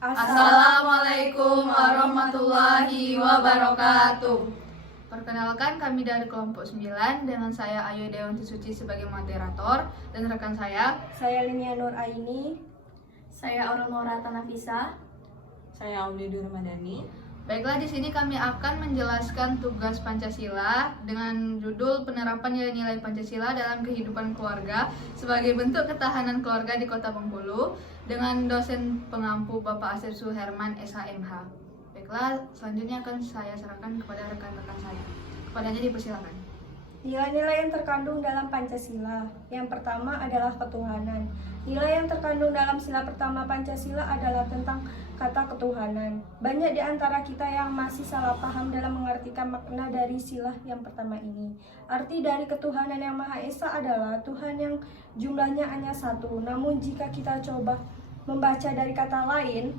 Assalamualaikum warahmatullahi wabarakatuh. Perkenalkan, kami dari kelompok 9 dengan saya Ayu Dewanti Suci sebagai moderator dan rekan saya Linia Nur Aini. Saya Aurel Maurata Nafisa. Saya Aulia Ramadhani. Baiklah, di sini kami akan menjelaskan tugas Pancasila dengan judul penerapan nilai-nilai Pancasila dalam kehidupan keluarga sebagai bentuk ketahanan keluarga di Kota Bengkulu dengan dosen pengampu Bapak Asep Suherman SHMH. Baiklah, selanjutnya akan saya serahkan kepada rekan-rekan saya. Kepadanya dipersilakan. Nilai-nilai yang terkandung dalam Pancasila. Yang pertama adalah ketuhanan. Nilai yang terkandung dalam sila pertama Pancasila adalah tentang kata ketuhanan. Banyak di antara kita yang masih salah paham dalam mengartikan makna dari sila yang pertama ini. Arti dari ketuhanan yang Maha Esa adalah Tuhan yang jumlahnya hanya satu. Namun jika kita coba membaca dari kata lain,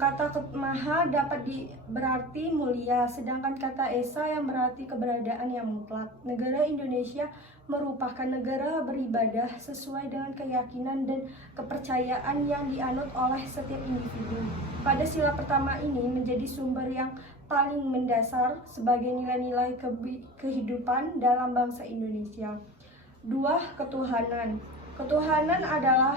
kata maha dapat berarti mulia, sedangkan kata esa yang berarti keberadaan yang mutlak. Negara Indonesia merupakan negara beribadah sesuai dengan keyakinan dan kepercayaan yang dianut oleh setiap individu. Pada sila pertama ini menjadi sumber yang paling mendasar sebagai nilai-nilai kehidupan dalam bangsa Indonesia. 2. Ketuhanan. Ketuhanan adalah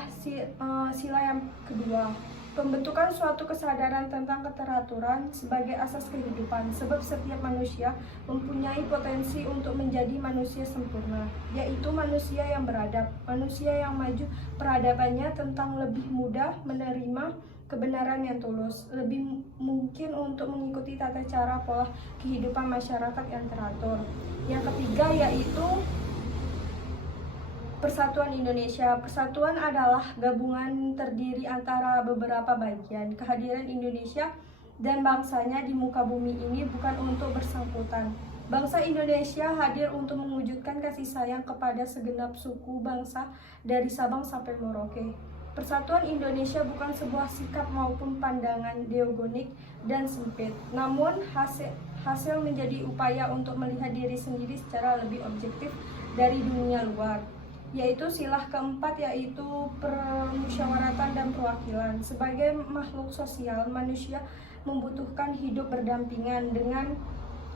sila yang kedua. Pembentukan suatu kesadaran tentang keteraturan sebagai asas kehidupan, sebab setiap manusia mempunyai potensi untuk menjadi manusia sempurna, yaitu manusia yang beradab, manusia yang maju peradabannya tentang lebih mudah menerima kebenaran yang tulus, lebih mungkin untuk mengikuti tata cara pola kehidupan masyarakat yang teratur. Yang ketiga yaitu Persatuan Indonesia. Persatuan adalah gabungan terdiri antara beberapa bagian. Kehadiran Indonesia dan bangsanya di muka bumi ini bukan untuk bersangkutan. Bangsa Indonesia hadir untuk mewujudkan kasih sayang kepada segenap suku bangsa dari Sabang sampai Merauke. Persatuan Indonesia bukan sebuah sikap maupun pandangan deogonik dan sempit, namun hasil menjadi upaya untuk melihat diri sendiri secara lebih objektif dari dunia luar. Yaitu silah keempat, yaitu permusyawaratan dan perwakilan. Sebagai makhluk sosial, manusia membutuhkan hidup berdampingan dengan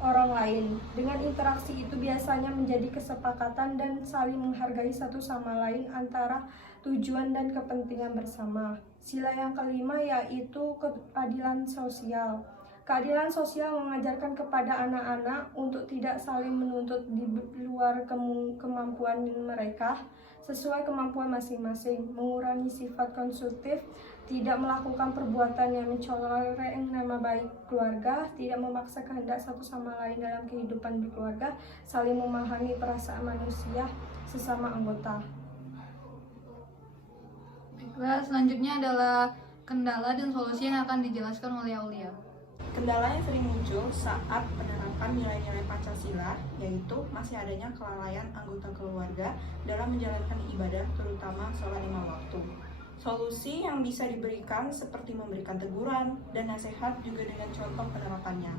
orang lain. Dengan interaksi itu biasanya menjadi kesepakatan dan saling menghargai satu sama lain antara tujuan dan kepentingan bersama. Sila yang kelima yaitu keadilan sosial. Keadilan sosial mengajarkan kepada anak-anak untuk tidak saling menuntut di luar kemampuan mereka, sesuai kemampuan masing-masing, mengurangi sifat konsumtif, tidak melakukan perbuatan yang mencoreng nama baik keluarga, tidak memaksa kehendak satu sama lain dalam kehidupan berkeluarga, saling memahami perasaan manusia sesama anggota. Baiklah, selanjutnya adalah kendala dan solusi yang akan dijelaskan oleh Aulia. Kendala yang sering muncul saat penerapan nilai-nilai Pancasila yaitu masih adanya kelalaian anggota keluarga dalam menjalankan ibadah, terutama sholat 5 waktu. Solusi yang bisa diberikan seperti memberikan teguran dan nasihat juga dengan contoh penerapannya.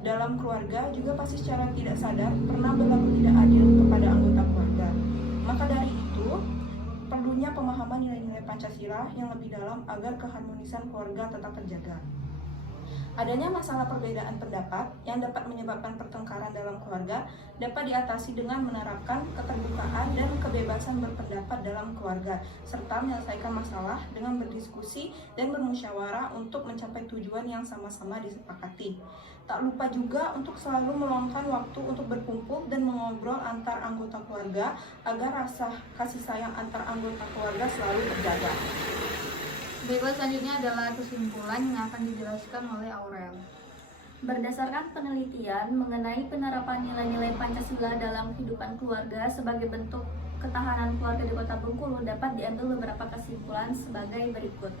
Dalam keluarga juga pasti secara tidak sadar pernah berlaku tidak adil kepada anggota keluarga. Maka dari itu, perlunya pemahaman nilai-nilai Pancasila yang lebih dalam agar keharmonisan keluarga tetap terjaga. Adanya masalah perbedaan pendapat yang dapat menyebabkan pertengkaran dalam keluarga dapat diatasi dengan menerapkan keterbukaan dan kebebasan berpendapat dalam keluarga, serta menyelesaikan masalah dengan berdiskusi dan bermusyawarah untuk mencapai tujuan yang sama-sama disepakati. Tak lupa juga untuk selalu meluangkan waktu untuk berkumpul dan mengobrol antar anggota keluarga agar rasa kasih sayang antar anggota keluarga selalu terjaga. Baiklah, selanjutnya adalah kesimpulan yang akan dijelaskan oleh Aurel. Berdasarkan penelitian mengenai penerapan nilai-nilai Pancasila dalam kehidupan keluarga sebagai bentuk ketahanan keluarga di Kota Bengkulu dapat diambil beberapa kesimpulan sebagai berikut.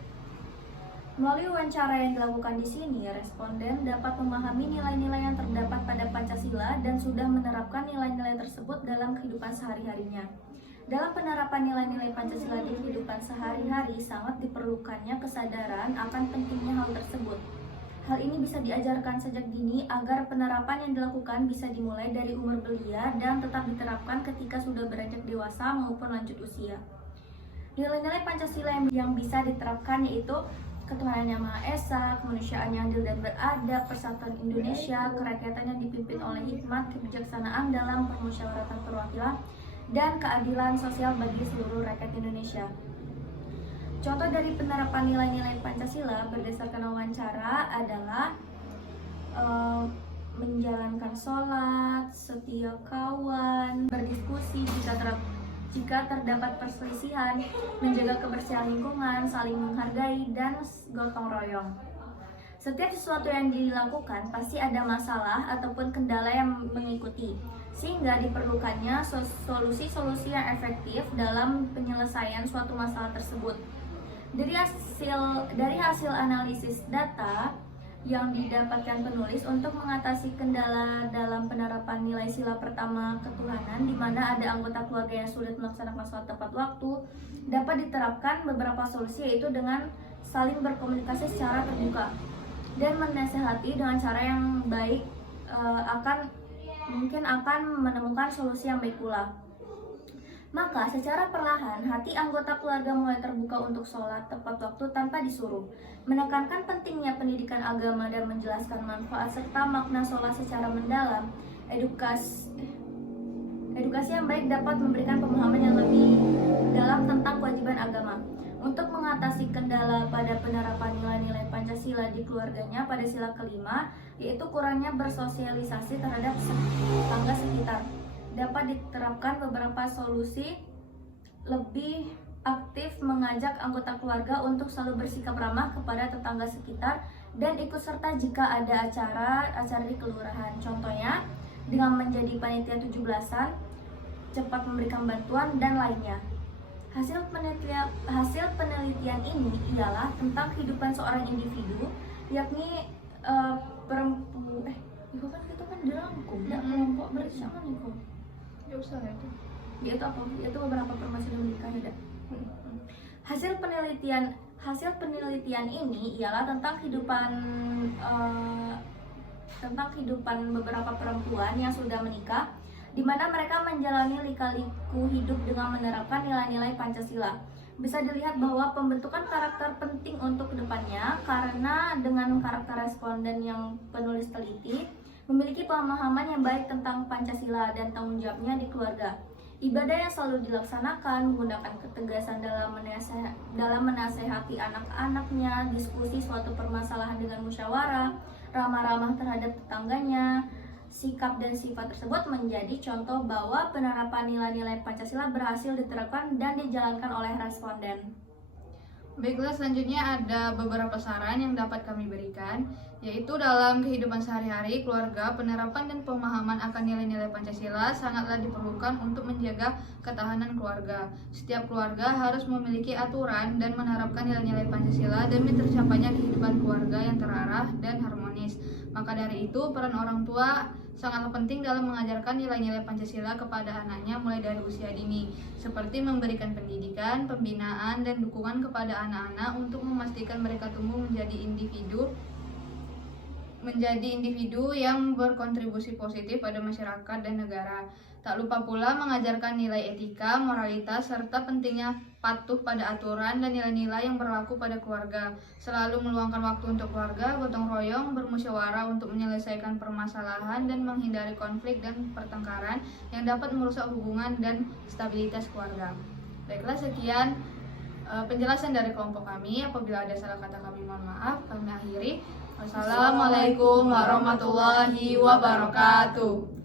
Melalui wawancara yang dilakukan di sini, responden dapat memahami nilai-nilai yang terdapat pada Pancasila dan sudah menerapkan nilai-nilai tersebut dalam kehidupan sehari-harinya. Dalam penerapan nilai-nilai Pancasila di kehidupan sehari-hari, sangat diperlukannya kesadaran akan pentingnya hal tersebut. Hal ini bisa diajarkan sejak dini agar penerapan yang dilakukan bisa dimulai dari umur belia dan tetap diterapkan ketika sudah beranjak dewasa maupun lanjut usia. Nilai-nilai Pancasila yang bisa diterapkan yaitu ketuhanan Yang Maha Esa, kemanusiaan yang adil dan beradab, persatuan Indonesia, kerakyatan yang dipimpin oleh hikmat, kebijaksanaan dalam permusyawaratan perwakilan, dan keadilan sosial bagi seluruh rakyat Indonesia. Contoh dari penerapan nilai-nilai Pancasila berdasarkan wawancara adalah menjalankan sholat, setia kawan, berdiskusi jika terdapat perselisihan, menjaga kebersihan lingkungan, saling menghargai, dan gotong royong. Setiap sesuatu yang dilakukan pasti ada masalah ataupun kendala yang mengikuti, sehingga diperlukannya solusi-solusi yang efektif dalam penyelesaian suatu masalah tersebut. Dari hasil analisis data yang didapatkan penulis untuk mengatasi kendala dalam penerapan nilai sila pertama ketuhanan, di mana ada anggota keluarga yang sulit melaksanakan sholat tepat waktu, dapat diterapkan beberapa solusi, yaitu dengan saling berkomunikasi secara terbuka dan menasehati dengan cara yang baik, mungkin akan menemukan solusi yang baik pula. Maka secara perlahan hati anggota keluarga mulai terbuka untuk sholat tepat waktu tanpa disuruh, menekankan pentingnya pendidikan agama dan menjelaskan manfaat serta makna sholat secara mendalam. Edukasi yang baik dapat memberikan pemahaman yang lebih dalam tentang kewajiban agama. Untuk mengatasi kendala pada penerapan nilai-nilai Pancasila di keluarganya pada sila kelima, yaitu kurangnya bersosialisasi terhadap tetangga sekitar, dapat diterapkan beberapa solusi. Lebih aktif mengajak anggota keluarga untuk selalu bersikap ramah kepada tetangga sekitar dan ikut serta jika ada acara di kelurahan. Contohnya dengan menjadi panitia 17-an, cepat memberikan bantuan, dan lainnya. Hasil penelitian ini ialah tentang kehidupan seorang individu, yakni perempuan kan itu kan dirangkum, kelompok bersama nih kok. Ya usah ya itu. Yaitu apa? Yaitu beberapa permasalahan menikah ya. Hasil penelitian ini ialah tentang kehidupan beberapa perempuan yang sudah menikah, di mana mereka menjalani lika-liku hidup dengan menerapkan nilai-nilai Pancasila. Bisa dilihat bahwa pembentukan karakter penting untuk kedepannya, karena dengan karakter responden yang penulis teliti memiliki pemahaman yang baik tentang Pancasila dan tanggung jawabnya di keluarga. Ibadah yang selalu dilaksanakan, menggunakan ketegasan dalam menasehati anak-anaknya, diskusi suatu permasalahan dengan musyawarah, ramah-ramah terhadap tetangganya. Sikap dan sifat tersebut menjadi contoh bahwa penerapan nilai-nilai Pancasila berhasil diterapkan dan dijalankan oleh responden. Baiklah, selanjutnya ada beberapa saran yang dapat kami berikan, yaitu dalam kehidupan sehari-hari keluarga, penerapan dan pemahaman akan nilai-nilai Pancasila sangatlah diperlukan untuk menjaga ketahanan keluarga. Setiap keluarga harus memiliki aturan dan menerapkan nilai-nilai Pancasila demi tercapainya kehidupan keluarga yang terarah dan harmonis. Maka dari itu, peran orang tua sangatlah penting dalam mengajarkan nilai-nilai Pancasila kepada anaknya mulai dari usia dini, seperti memberikan pendidikan, pembinaan, dan dukungan kepada anak-anak untuk memastikan mereka tumbuh menjadi individu yang berkontribusi positif pada masyarakat dan negara. Tak lupa pula mengajarkan nilai etika, moralitas, serta pentingnya patuh pada aturan dan nilai-nilai yang berlaku pada keluarga. Selalu meluangkan waktu untuk keluarga, gotong royong, bermusyawarah untuk menyelesaikan permasalahan dan menghindari konflik dan pertengkaran yang dapat merusak hubungan dan stabilitas keluarga. Baiklah, sekian penjelasan dari kelompok kami. Apabila ada salah kata kami mohon maaf. Kami akhiri. Wassalamualaikum warahmatullahi wabarakatuh.